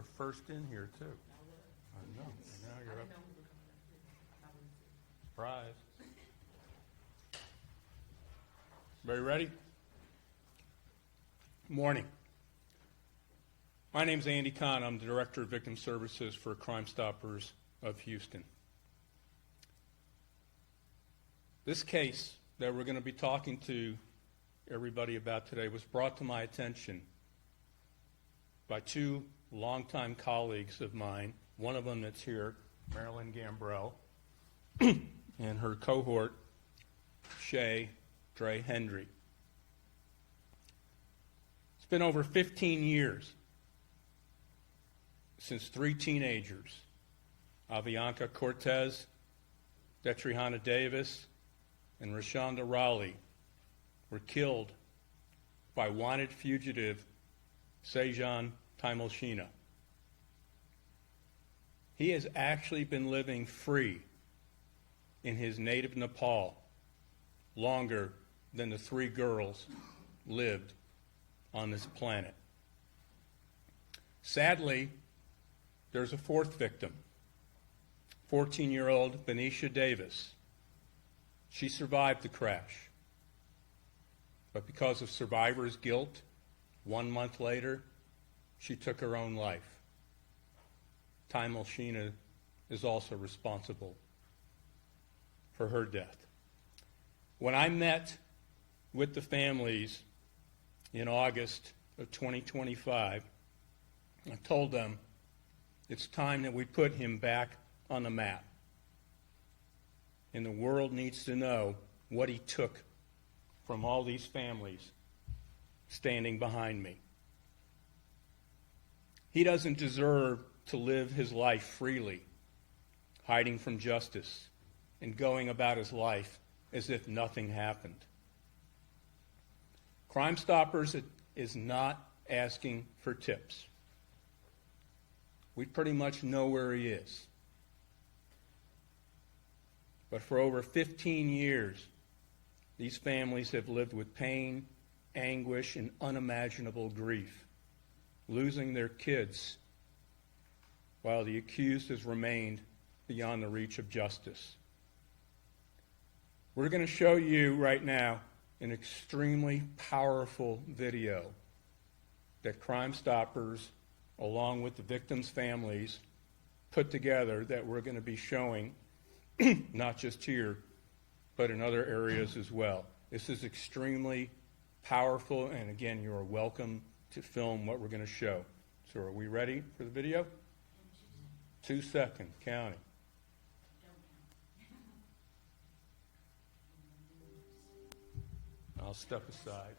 were first in here, too. I know. Now you're up. Surprise. Everybody ready? Morning. My name's Andy Kahn. I'm the Director of Victim Services for Crime Stoppers of Houston. This case that we're going to be talking to everybody about today was brought to my attention by two longtime colleagues of mine, one of them that's here, Marilyn Gambrell, and her cohort, Shay Dre Hendry. It's been over 15 years since three teenagers, Avianca Cortez, Detriana Davis, and Rashonda Raleigh, were killed by wanted fugitive Sajan Timalshina. He has actually been living free in his native Nepal longer than the three girls lived on this planet. Sadly, there's a fourth victim, 14-year-old Benicia Davis. She survived the crash, but because of survivor's guilt, 1 month later, she took her own life. Timalshina is also responsible for her death. When I met with the families in August of 2025, I told them it's time that we put him back on the map. And the world needs to know what he took from all these families standing behind me. He doesn't deserve to live his life freely, hiding from justice and going about his life as if nothing happened. Crime Stoppers is not asking for tips. We pretty much know where he is. But for over 15 years, these families have lived with pain, anguish, and unimaginable grief, losing their kids while the accused has remained beyond the reach of justice. We're going to show you right now an extremely powerful video that Crime Stoppers, along with the victims' families, put together that we're going to be showing not just here, but in other areas as well. This is extremely powerful, and again, you are welcome to film what we're going to show. So are we ready for the video? 2 seconds, counting. I'll step aside.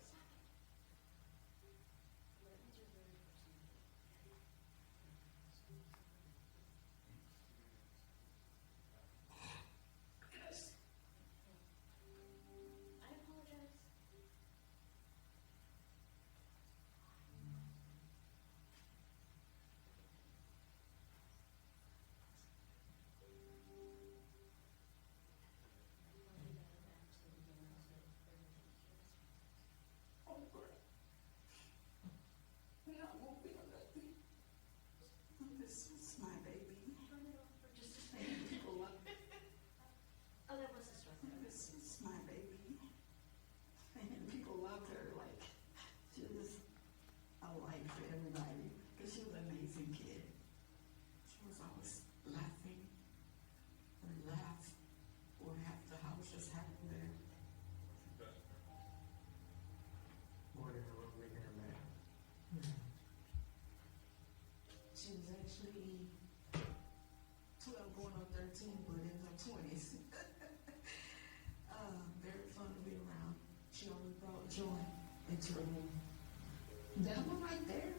That one right there,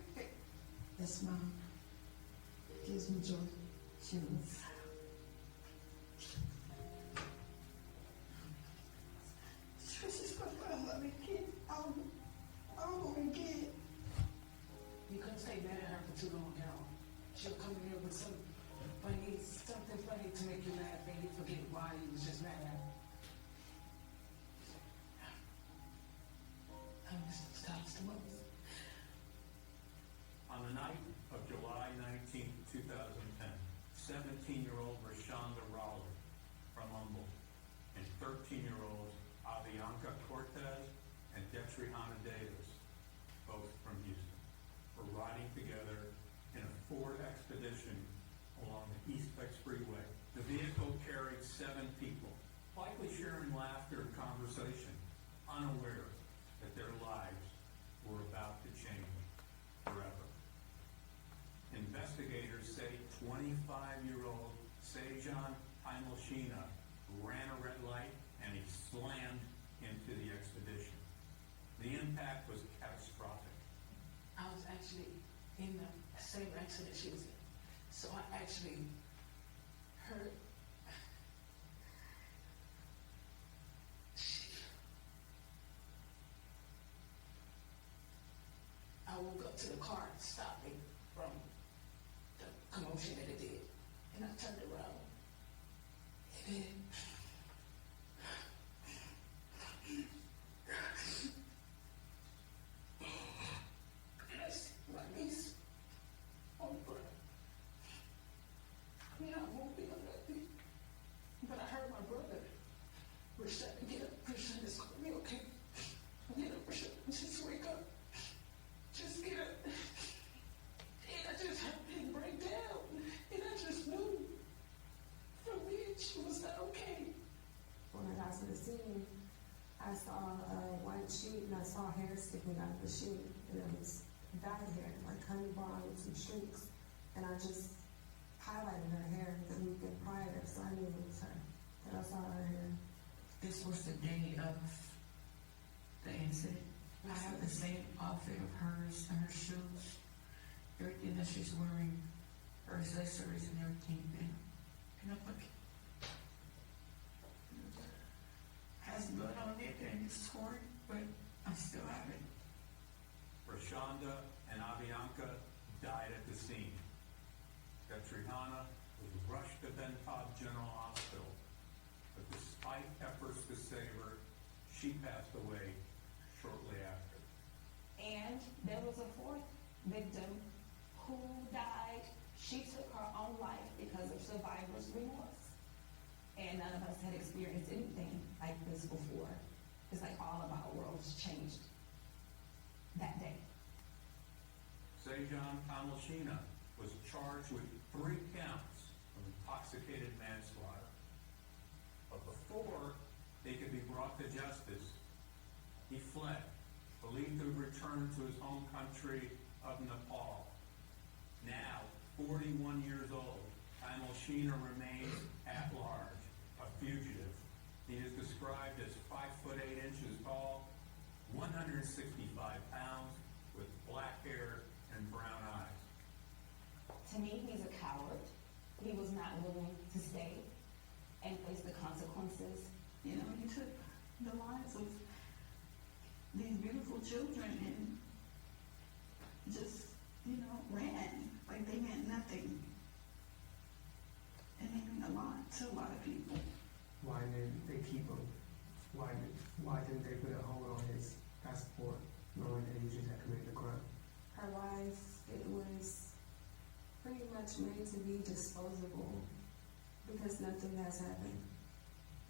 that's mine. Gives me joy. She was. She's gonna let me get. I don't want to get. You couldn't stay mad at her for too long, y'all. She'll come in here with something funny to make you laugh and you forget why you was just mad at her. I miss those times the most. On the night of July 19, 7 people, likely sharing laughter and conversation, unaware that their lives were about to change forever. Investigators say 25-year-old Sajan Timalshina ran a red light and he slammed into the Expedition. The impact was catastrophic. I was actually in the same accident she was in. So I actually heard. I woke up to the car stopping from the commotion that it did. And I turned around. And then I see my niece on the ground. I'm not moving or nothing. But I heard my brother, Rashad, get up. Rashad, it's gonna be okay. Get up, Rashad. Just wake up. Just get up. And I just happened to break down. And I just knew from then she was not okay. When I got to the scene, I saw a white sheet and I saw hair sticking out of the sheet. And it was dyed hair, like honey blonde with some streaks. And I just highlighted her hair the weekend prior, so I knew it was her. And I saw her hair. This was the day of the incident. I have the same outfit of hers and her shoes, everything that she's wearing, her accessories and everything. And I'm like, has blood on it and it's torn, but I still have it. Rashonda and Avianca died at the scene. Katrina was rushed to Bentog General Hospital, but despite efforts to save her, she passed away shortly after. And there was a 4th victim who died. She took her own life because of survivor's remorse. And none of us had experienced anything like this before. It's like all of our worlds changed that day. Sajan Timalshina was charged with 3 counts of intoxicated manslaughter. But before they could be brought to justice, he fled, believed to have returned to his home country of Nepal. Now, 41 years old, Timalshina remains at large, a fugitive. He is described as 5 foot 8 inches tall, 165 pounds, with black hair and brown eyes. To me, he's a coward. He was not willing to stay and face the consequences. You know, he took the lives of these beautiful children and just, ran like they meant nothing. And they mean a lot to a lot of people. Why didn't they keep him? Why didn't they put a hold on his passport, knowing that he just had committed a crime? Her life, it was pretty much made to be disposable because nothing has happened.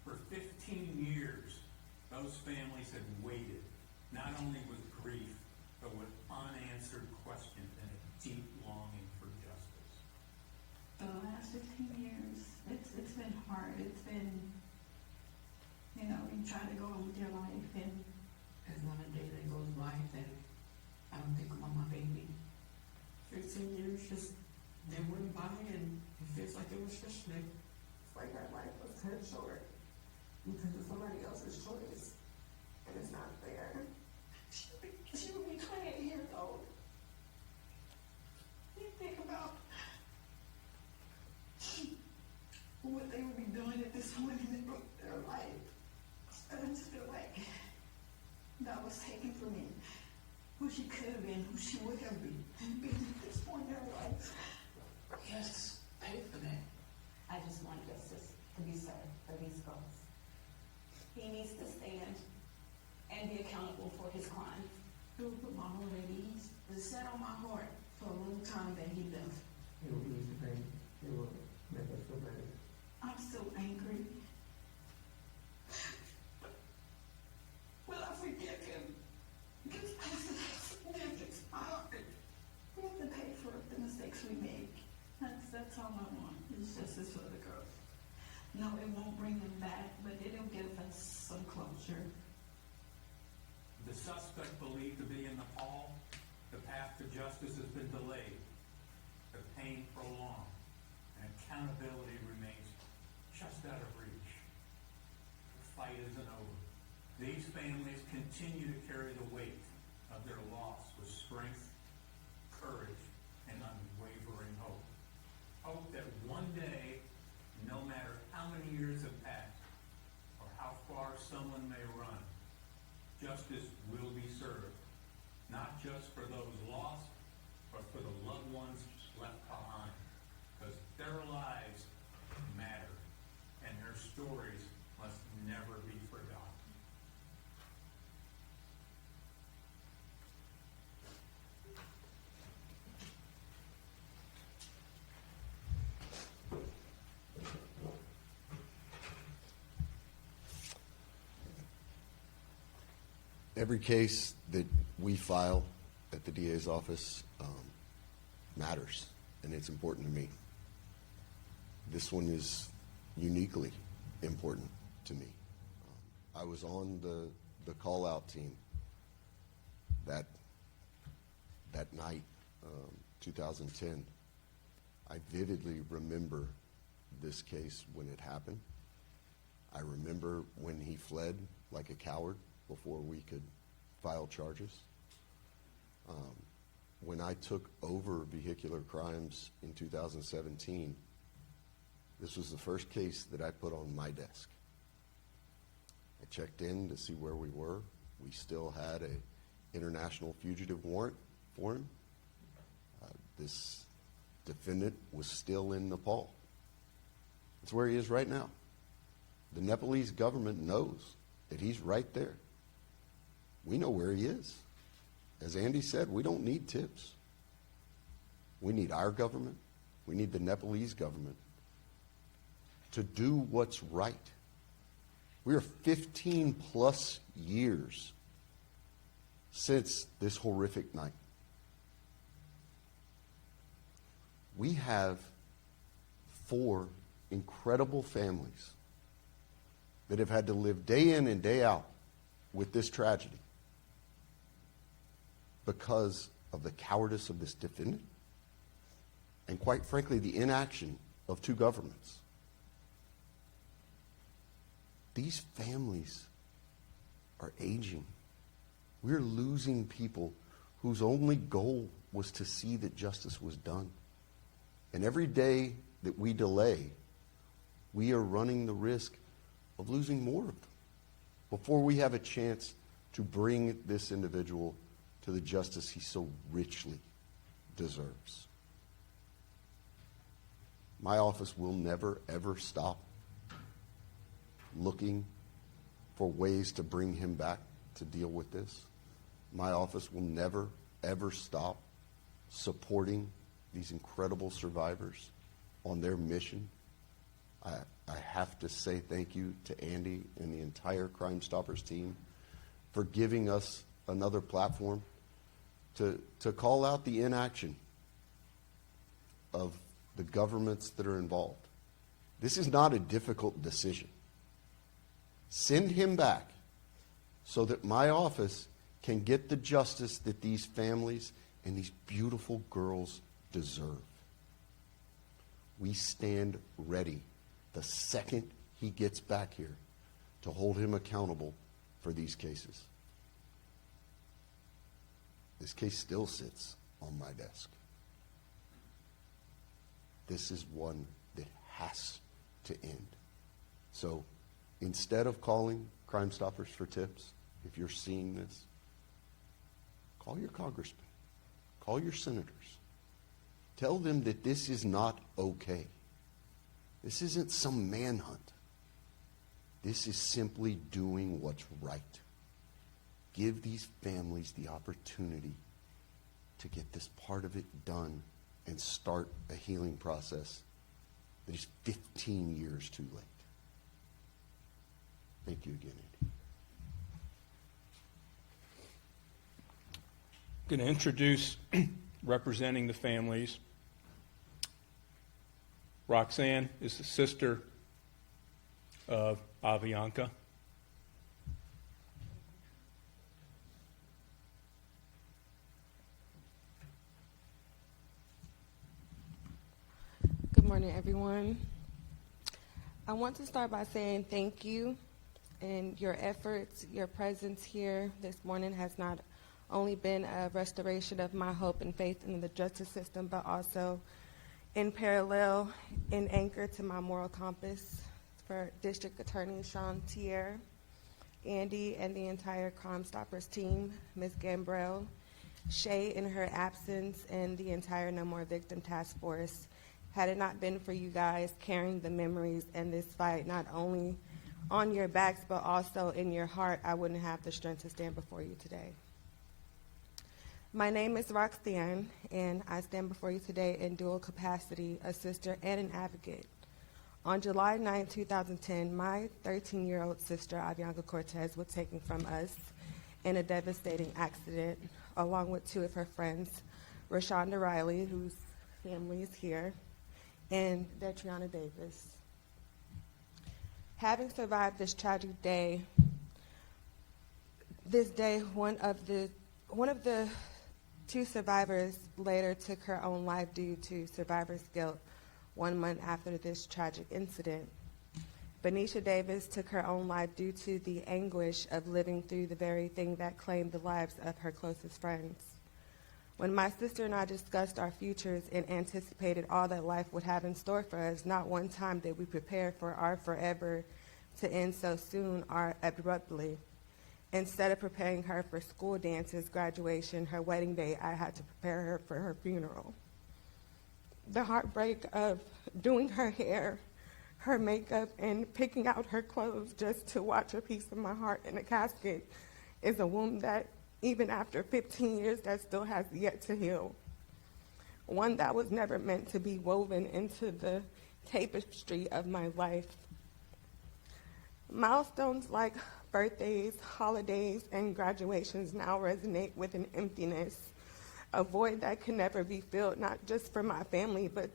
For 15 years, those families had waited, not only with grief, but with unanswered questions and a deep longing for justice. The last 15 years, it's been hard. It's been, you try to go on with your life, and there's not a day that goes by that I don't think about my baby. 15 years just, they went by, and it feels like it was yesterday. It's like her life was cut short because of somebody else's choice, and it's not fair. She would be 28 years old. You think about what they would be doing at this point in their life. I just feel like that was taken from me. Who she could have been, who she would have been at this point in her life. Yes, pay for that. I just want justice to be served for these girls. He needs to stand and be accountable for his crimes. It will put my heart at ease. It sat on my heart for a long time that he left. It will ease the pain. It will make us feel better. I'm still angry. Will I forgive him? Because I we have to pay for the mistakes we make. That's all I want. It's justice for the girls. No, it won't bring them back, but it'll give us some closure. The suspect believed to be in Nepal, the path to justice has been delayed, the pain prolonged, and accountability remains just out of reach. The fight isn't over. These families continue to carry the weight of their loss with strength, courage, and unwavering hope. Hope that one day, no matter how many years have passed, or how far someone may run, justice will be served, not just for those lost, but for the loved ones left behind, because their lives matter, and their stories must never be forgotten. Every case that we file at the DA's office matters, and it's important to me. This one is uniquely important to me. I was on the call-out team that night, 2010. I vividly remember this case when it happened. I remember when he fled like a coward before we could file charges. When I took over vehicular crimes in 2017, this was the first case that I put on my desk. I checked in to see where we were. We still had an international fugitive warrant for him. This defendant was still in Nepal. That's where he is right now. The Nepalese government knows that he's right there. We know where he is. As Andy said, we don't need tips. We need our government. We need the Nepalese government to do what's right. We are 15 plus years since this horrific night. We have 4 incredible families that have had to live day in and day out with this tragedy because of the cowardice of this defendant and, quite frankly, the inaction of 2 governments. These families are aging. We're losing people whose only goal was to see that justice was done. And every day that we delay, we are running the risk of losing more of them before we have a chance to bring this individual to the justice he so richly deserves. My office will never, ever stop looking for ways to bring him back to deal with this. My office will never, ever stop supporting these incredible survivors on their mission. I have to say thank you to Andy and the entire Crime Stoppers team for giving us another platform to call out the inaction of the governments that are involved. This is not a difficult decision. Send him back so that my office can get the justice that these families and these beautiful girls deserve. We stand ready the second he gets back here to hold him accountable for these cases. This case still sits on my desk. This is one that has to end. So instead of calling Crime Stoppers for tips, if you're seeing this, call your congressman, call your senators. Tell them that this is not okay. This isn't some manhunt. This is simply doing what's right. Give these families the opportunity to get this part of it done and start a healing process that is 15 years too late. Thank you again, Andy. I'm going to introduce representing the families. Roxanne is the sister of Avianca. Good morning, everyone. I want to start by saying thank you, and your efforts, your presence here this morning has not only been a restoration of my hope and faith in the justice system, but also in parallel and anchor to my moral compass for District Attorney Sajan Timalshina, Andy, and the entire Crime Stoppers team, Ms. Gambrell, Shay in her absence, and the entire No More Victim Task Force. Had it not been for you guys carrying the memories and this fight, not only on your backs, but also in your heart, I wouldn't have the strength to stand before you today. My name is Roxanne, and I stand before you today in dual capacity, a sister and an advocate. On July 9, 2010, my 13-year-old sister, Avianca Cortez, was taken from us in a devastating accident, along with two of her friends, Rashonda Riley, whose family is here, and Detriana Davis. Having survived this tragic day, one of the two survivors later took her own life due to survivor's guilt 1 month after this tragic incident. Benicia Davis took her own life due to the anguish of living through the very thing that claimed the lives of her closest friends. When my sister and I discussed our futures and anticipated all that life would have in store for us, not one time did we prepare for our forever to end so soon or abruptly. Instead of preparing her for school dances, graduation, her wedding day, I had to prepare her for her funeral. The heartbreak of doing her hair, her makeup, and picking out her clothes just to watch a piece of my heart in a casket is a wound that, even after 15 years, that still has yet to heal. One that was never meant to be woven into the tapestry of my life. Milestones like birthdays, holidays, and graduations now resonate with an emptiness, a void that can never be filled, not just for my family, but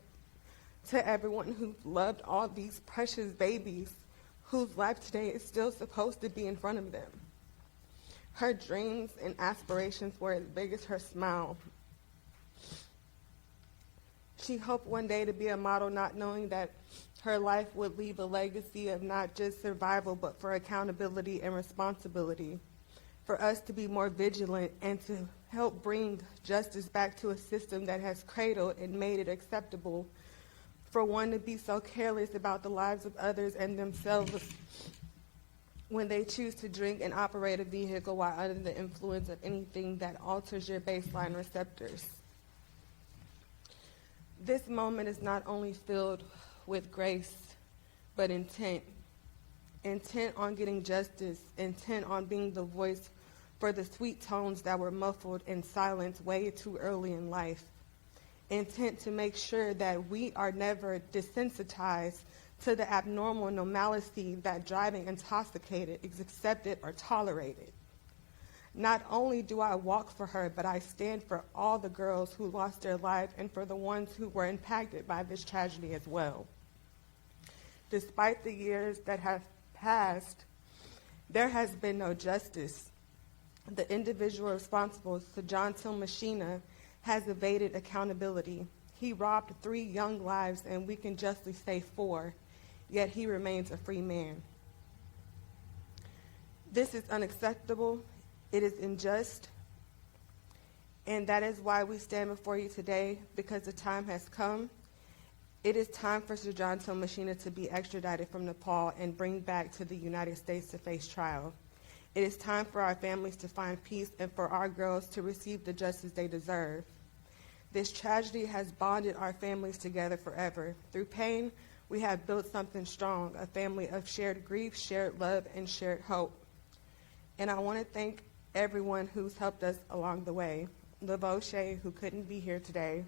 to everyone who loved all these precious babies whose life today is still supposed to be in front of them. Her dreams and aspirations were as big as her smile. She hoped one day to be a model, not knowing that her life would leave a legacy of not just survival, but for accountability and responsibility, for us to be more vigilant and to help bring justice back to a system that has cradled and made it acceptable for one to be so careless about the lives of others and themselves when they choose to drink and operate a vehicle while under the influence of anything that alters your baseline receptors. This moment is not only filled with grace, but intent. Intent on getting justice, intent on being the voice for the sweet tones that were muffled in silence way too early in life. Intent to make sure that we are never desensitized to the abnormal normalcy that driving intoxicated is accepted or tolerated. Not only do I walk for her, but I stand for all the girls who lost their life and for the ones who were impacted by this tragedy as well. Despite the years that have passed, there has been no justice. The individual responsible, Sajan Timalshina, has evaded accountability. He robbed 3 young lives, and we can justly say 4, yet he remains a free man. This is unacceptable, it is unjust, and that is why we stand before you today, because the time has come. It is time for Sajan Timalshina to be extradited from Nepal and bring back to the United States to face trial. It is time for our families to find peace and for our girls to receive the justice they deserve. This tragedy has bonded our families together forever. Through pain, we have built something strong, a family of shared grief, shared love, and shared hope. And I want to thank everyone who's helped us along the way. Laveau Shea, who couldn't be here today,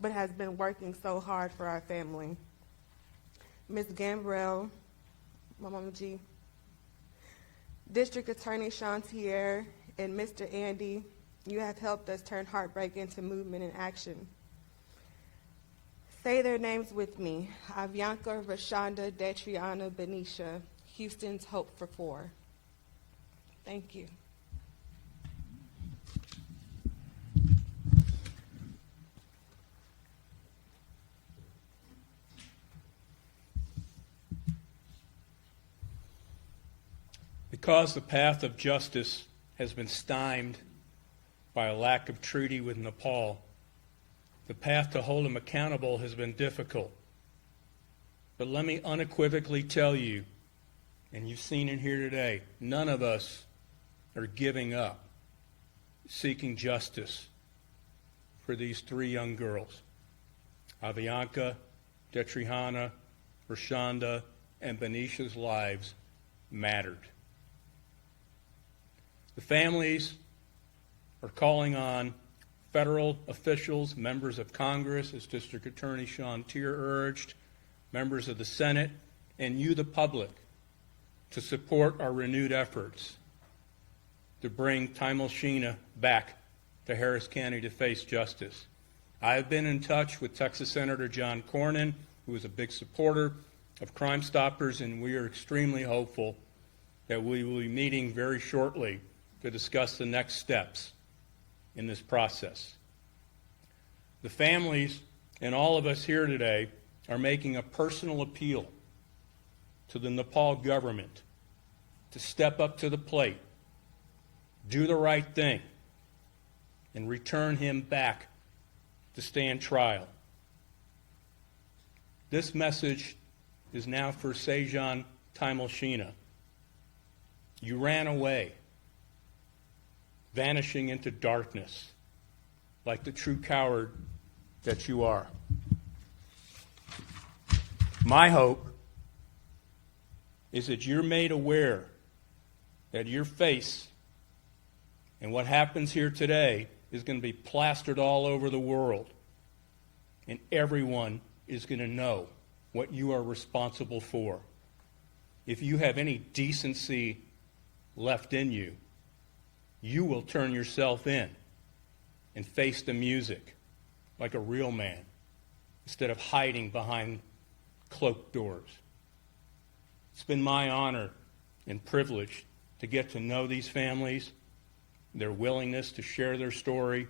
but has been working so hard for our family. Ms. Gambrell, my Mama G, District Attorney Sajan Timalshina, and Mr. Andy, you have helped us turn heartbreak into movement and action. Say their names with me. Avianca, Rashonda, Detriana, Benicia, Houston's Hope for 4. Thank you. Because the path of justice has been stymied by a lack of treaty with Nepal, the path to hold him accountable has been difficult. But let me unequivocally tell you, and you've seen it here today, none of us are giving up seeking justice for these 3 young girls. Avianca, Detriana, Rashonda, and Benicia's lives mattered. The families are calling on federal officials, members of Congress, as District Attorney Sean Tier urged, members of the Senate, and you, the public, to support our renewed efforts to bring Timalshina back to Harris County to face justice. I have been in touch with Texas Senator John Cornyn, who is a big supporter of Crime Stoppers, and we are extremely hopeful that we will be meeting very shortly to discuss the next steps in this process. The families and all of us here today are making a personal appeal to the Nepal government to step up to the plate, do the right thing, and return him back to stand trial. This message is now for Sajan Timalshina. You ran away, vanishing into darkness like the true coward that you are. My hope is that you're made aware that your face and what happens here today is going to be plastered all over the world, and everyone is going to know what you are responsible for. If you have any decency left in you, you will turn yourself in and face the music like a real man instead of hiding behind cloaked doors. It's been my honor and privilege to get to know these families, their willingness to share their story,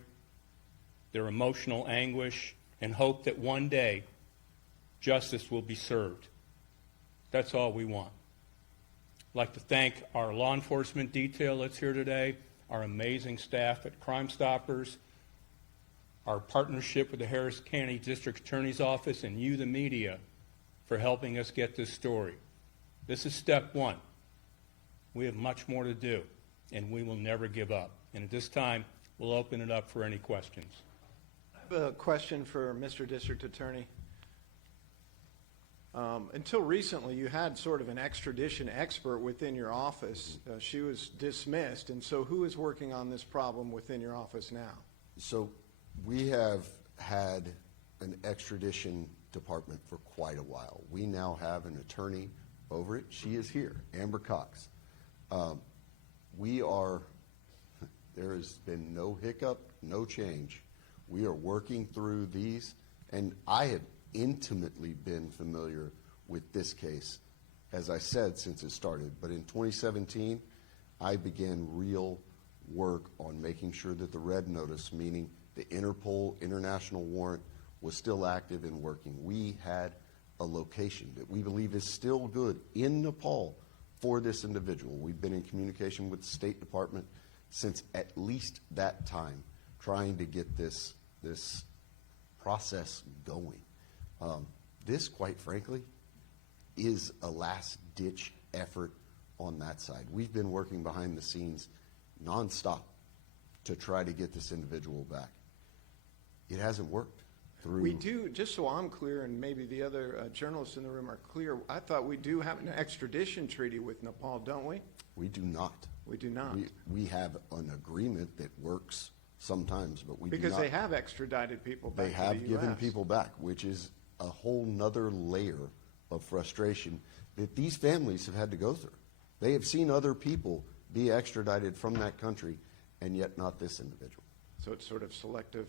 their emotional anguish, and hope that one day justice will be served. That's all we want. I'd like to thank our law enforcement detail that's here today, our amazing staff at Crime Stoppers, our partnership with the Harris County District Attorney's Office, and you, the media, for helping us get this story. This is step one. We have much more to do, and we will never give up. And at this time, we'll open it up for any questions. I have a question for Mr. District Attorney. Until recently, you had sort of an extradition expert within your office. She was dismissed, and so who is working on this problem within your office now? So we have had an extradition department for quite a while. We now have an attorney over it. She is here, Amber Cox. There has been no hiccup, no change. We are working through these, and I have intimately been familiar with this case, as I said, since it started. But in 2017, I began real work on making sure that the red notice, meaning the Interpol international warrant, was still active and working. We had a location that we believe is still good in Nepal for this individual. We've been in communication with the State Department since at least that time, trying to get this process going. This, quite frankly, is a last-ditch effort on that side. We've been working behind the scenes nonstop to try to get this individual back. It hasn't worked. We do, just so I'm clear, and maybe the other journalists in the room are clear, I thought we do have an extradition treaty with Nepal, don't we? We do not. We do not. We have an agreement that works sometimes, but we do not. Because they have extradited people back to the U.S. They have given people back, which is a whole nother layer of frustration that these families have had to go through. They have seen other people be extradited from that country, and yet not this individual. So it's sort of selective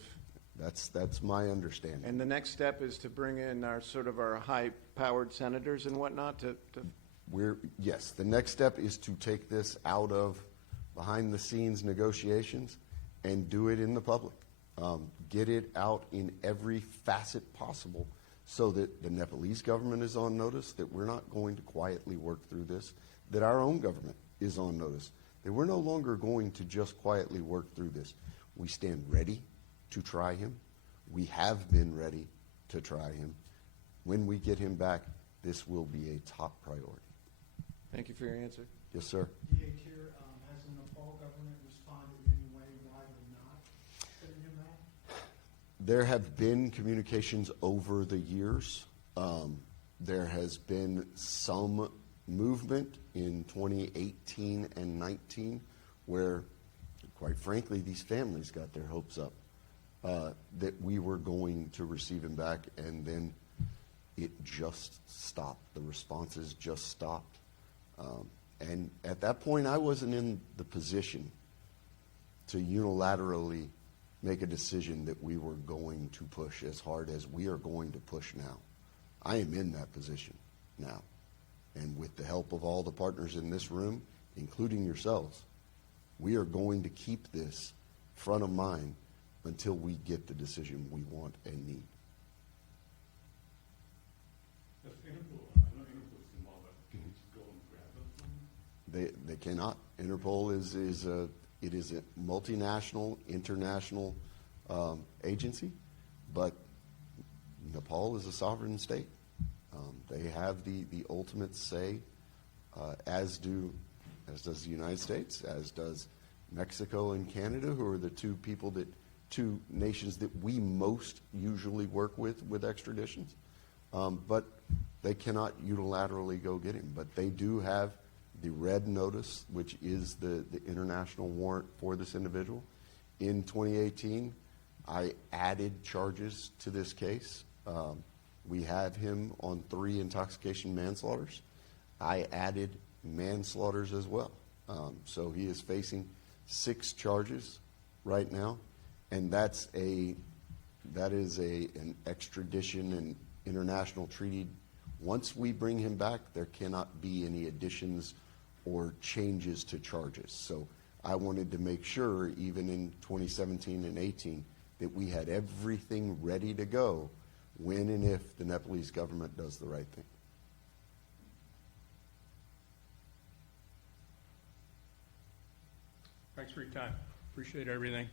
That's my understanding. And the next step is to bring in our high-powered senators and whatnot to Yes, the next step is to take this out of behind-the-scenes negotiations and do it in the public. Get it out in every facet possible so that the Nepalese government is on notice, that we're not going to quietly work through this, that our own government is on notice, that we're no longer going to just quietly work through this. We stand ready to try him. We have been ready to try him. When we get him back, this will be a top priority. Thank you for your answer. Yes, sir. DA Tier, has the Nepal government responded in any way why they're not sending him back? There have been communications over the years. There has been some movement in 2018 and 19 where, quite frankly, these families got their hopes up that we were going to receive him back, and then it just stopped. The responses just stopped. And at that point, I wasn't in the position to unilaterally make a decision that we were going to push as hard as we are going to push now. I am in that position now. And with the help of all the partners in this room, including yourselves, we are going to keep this front of mind until we get the decision we want and need. Does Interpol, I know Interpol's involved, but can you go and grab them? They cannot. Interpol is a multinational, international agency, but Nepal is a sovereign state. They have the ultimate say, as does the United States, as does Mexico and Canada, who are the two nations that we most usually work with extraditions. But they cannot unilaterally go get him. But they do have the red notice, which is the international warrant for this individual. In 2018, I added charges to this case. We have him on 3 intoxication manslaughters. I added manslaughters as well. So he is facing 6 charges right now, and that is an extradition and international treaty. Once we bring him back, there cannot be any additions or changes to charges. So I wanted to make sure, even in 2017 and 18, that we had everything ready to go when and if the Nepalese government does the right thing. Thanks for your time. Appreciate everything.